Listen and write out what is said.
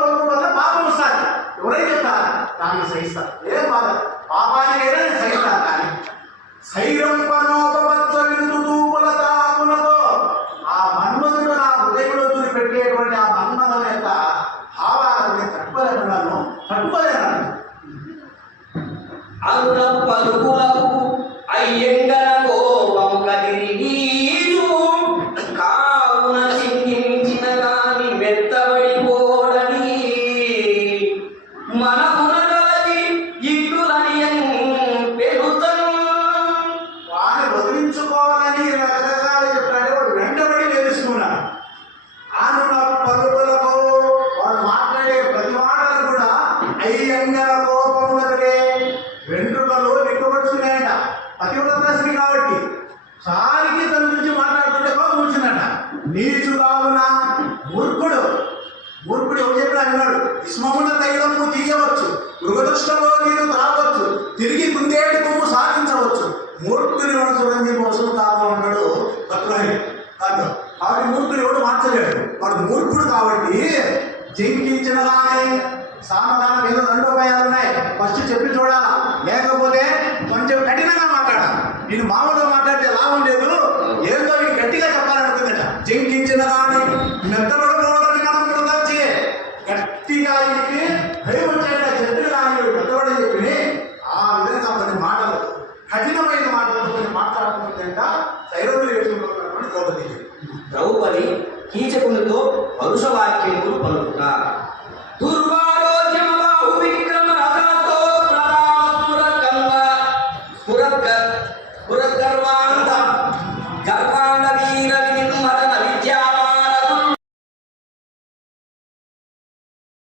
పొందడం వల్ల పాపం వస్తుంది. ఎవరైతే చెప్తారు దాన్ని సహిస్తారు. ఏం బాధ పాపానికైనా నేను సహిస్తాను. కానీ సైరంపనోపమత్స విరుతులతాపునతో ఆ మన్మధుడు నా హృదయంలో చూసి పెట్టేటువంటి ఆ మన్మధం యొక్క భావాలను నేను తట్టుకోలేను. పలుకులకు అయ్యంగర కోపం కదిరి నీరు కావున చిందించిన గాని మెత్తబడిపోడని మనమున తలచి ఇట్టులని పెరుగుతను. వాడిని వదిలించుకోవాలని రకరకాలు చెప్పాడే వాడు వెంటబడి వేధిస్తున్నాడు. ఆనున పలుకులకు వాడు మాట్లాడే ప్రతి మాటలు కూడా అయ్యంగర కోపములే వెంట్రుకలు లెక్కపడుతున్నాయట. పతివ్రతశ్రీ కాబట్టి సారికి తన గురించి మాట్లాడుతుంటే కోపం వచ్చిందట. నీచు కావున మూర్ఖుడు ఎవరు చెప్పినా అన్నాడు. ఇస్మమున తైలము తీయవచ్చు, మృగదృష్టలో నీరు త్రాగవచ్చు, తిరిగి కుందేటి కొమ్ము సాధించవచ్చు, మూర్ఖుని మనసురంగి మోసం కాదు అన్నాడు భద్రహరి దాంట్లో. కాబట్టి మూర్ఖుడు ఎవడు మార్చలేడు. వాడు మూర్ఖుడు కాబట్టి జంకించిన కానీ సామధానం ఏదో 2 ఉపాయాలు ఉన్నాయి. ఫస్ట్ చెప్పి చూడాలా, లేకపోతే కొంచెం కఠినంగా మాట్లాడాలి. నేను మామూలుగా మాట్లాడితే లాభం లేదు, ఏదో గట్టిగా చెప్పాలనుకుందట. జంకించిన కానీ మెత్తబడిపోవడానికి మనం ముందాల్చి గట్టిగా ఇంటికి భయం వచ్చేట చెట్టులు కానీ మెత్తబడి చెప్పి ఆ విధంగా కొన్ని మాటలు కఠినమైన మాటలతో కొన్ని మాట్లాడుతుందంట సైరవులు వేసుకున్నటువంటి ద్రౌపది. ద్రౌపది కీచకునితో పరుష వాక్యములు పలుకుట